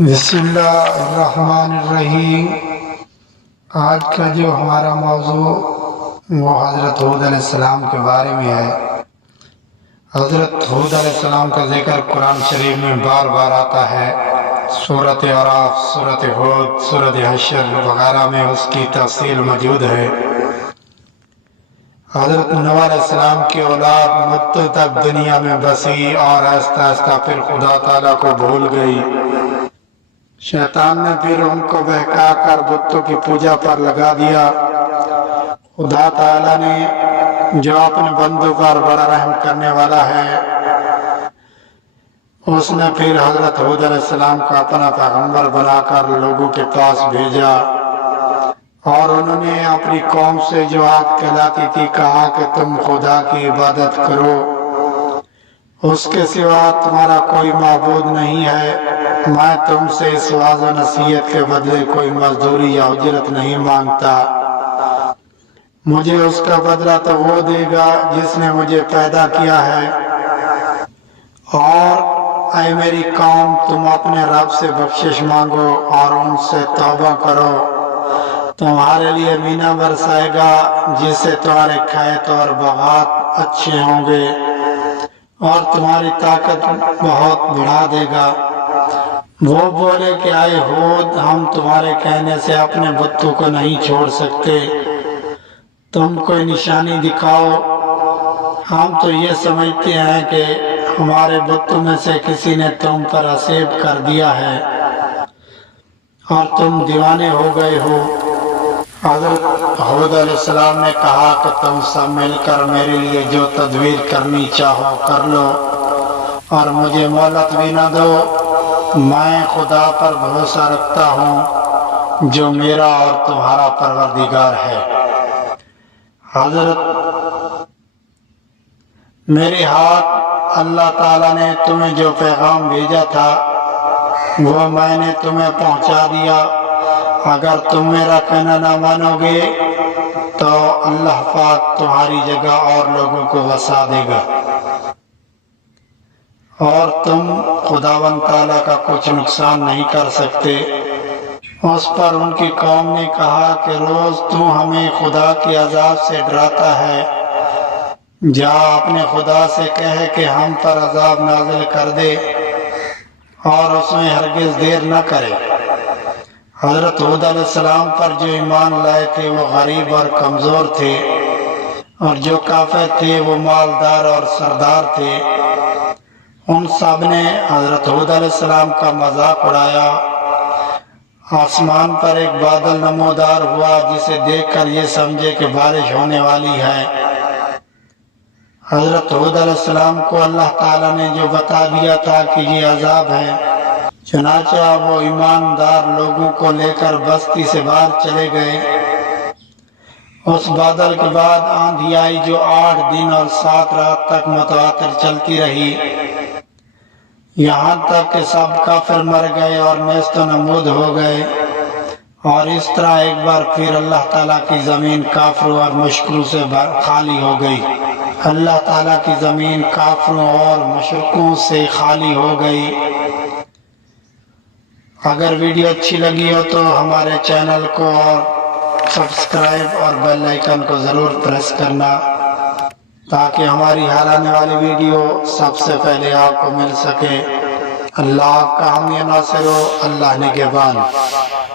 بسم اللہ الرحمن الرحیم۔ آج کا جو ہمارا موضوع وہ حضرت ہود علیہ السلام کے بارے میں ہے۔ حضرت ہود علیہ السلام کا ذکر قرآن شریف میں بار بار آتا ہے۔ سورۃ اعراف، سورۃ ہود، سورۃ حشر وغیرہ میں اس کی تفصیل موجود ہے۔ حضرت نوح علیہ السلام کی اولاد مدت تک دنیا میں بسی اور آہستہ آہستہ پھر خدا تعالیٰ کو بھول گئی۔ شیطان نے پھر ان کو بہکا کر بتوں کی پوجا پر لگا دیا۔ خدا تعالیٰ نے جو اپنے بندوں پر بڑا رحم کرنے والا ہے، اس نے پھر حضرت ہود علیہ السلام کو اپنا پیغمبر بنا کر لوگوں کے پاس بھیجا، اور انہوں نے اپنی قوم سے جو آگ کہلاتی تھی کہا کہ تم خدا کی عبادت کرو، اس کے سوا تمہارا کوئی معبود نہیں ہے۔ میں تم سے اس واعظ و نصیحت کے بدلے کوئی مزدوری یا اجرت نہیں مانگتا۔ مجھے اس کا بدلہ تو وہ دے گا جس نے مجھے پیدا کیا ہے۔ اور اے میری قوم، تم اپنے رب سے بخشش مانگو اور ان سے توبہ کرو، تمہارے لیے مینہ برسائے گا جس سے تمہارے کھیت اور باغات اچھے ہوں گے اور تمہاری طاقت بہت بڑھا دے گا۔ وہ بولے کہ اے ہود، ہم تمہارے کہنے سے اپنے بتوں کو نہیں چھوڑ سکتے، تم کوئی نشانی دکھاؤ۔ ہم تو یہ سمجھتے ہیں کہ ہمارے بتوں میں سے کسی نے تم پر عصیب کر دیا ہے اور تم دیوانے ہو گئے ہو۔ حضرت ہود علیہ السلام نے کہا کہ تم سب مل کر میرے لیے جو تدبیر کرنی چاہو کر لو اور مجھے مہلت بھی نہ دو۔ میں خدا پر بھروسہ رکھتا ہوں جو میرا اور تمہارا پروردگار ہے۔ حضرت میرے ہاتھ اللہ تعالیٰ نے تمہیں جو پیغام بھیجا تھا وہ میں نے تمہیں پہنچا دیا۔ اگر تم میرا کہنا نہ مانو گے تو اللہ پاک تمہاری جگہ اور لوگوں کو وسا دے گا، اور تم خداوند تعالیٰ کا کچھ نقصان نہیں کر سکتے۔ اس پر ان کی قوم نے کہا کہ روز تو ہمیں خدا کے عذاب سے ڈراتا ہے، جا اپنے خدا سے کہے کہ ہم پر عذاب نازل کر دے اور اس میں ہرگز دیر نہ کرے۔ حضرت ہود علیہ السلام پر جو ایمان لائے تھے وہ غریب اور کمزور تھے، اور جو کافر تھے وہ مالدار اور سردار تھے۔ ان سب نے حضرت ہود علیہ السلام کا مذاق اڑایا۔ آسمان پر ایک بادل نمودار ہوا جسے دیکھ کر یہ سمجھے کہ بارش ہونے والی ہے۔ حضرت ہود علیہ السلام کو اللہ تعالیٰ نے جو بتا دیا تھا کہ یہ عذاب ہے، چنانچہ وہ ایماندار لوگوں کو لے کر بستی سے باہر چلے گئے۔ اس بادل کے بعد آندھی آئی جو 8 دن اور 7 رات تک متواتر چلتی رہی، یہاں تک کہ سب کافر مر گئے اور نیست و نابود ہو گئے۔ اور اس طرح ایک بار پھر اللہ تعالیٰ کی زمین کافروں اور مشرکوں سے خالی ہو گئی۔ اللہ تعالیٰ کی زمین کافروں اور مشرکوں سے خالی ہو گئی۔ اگر ویڈیو اچھی لگی ہو تو ہمارے چینل کو اور سبسکرائب اور بیل آئیکن کو ضرور پریس کرنا تاکہ ہماری ہر آنے والی ویڈیو سب سے پہلے آپ کو مل سکے۔ اللہ کا حامی ناصر ہو، اللہ نگہبان۔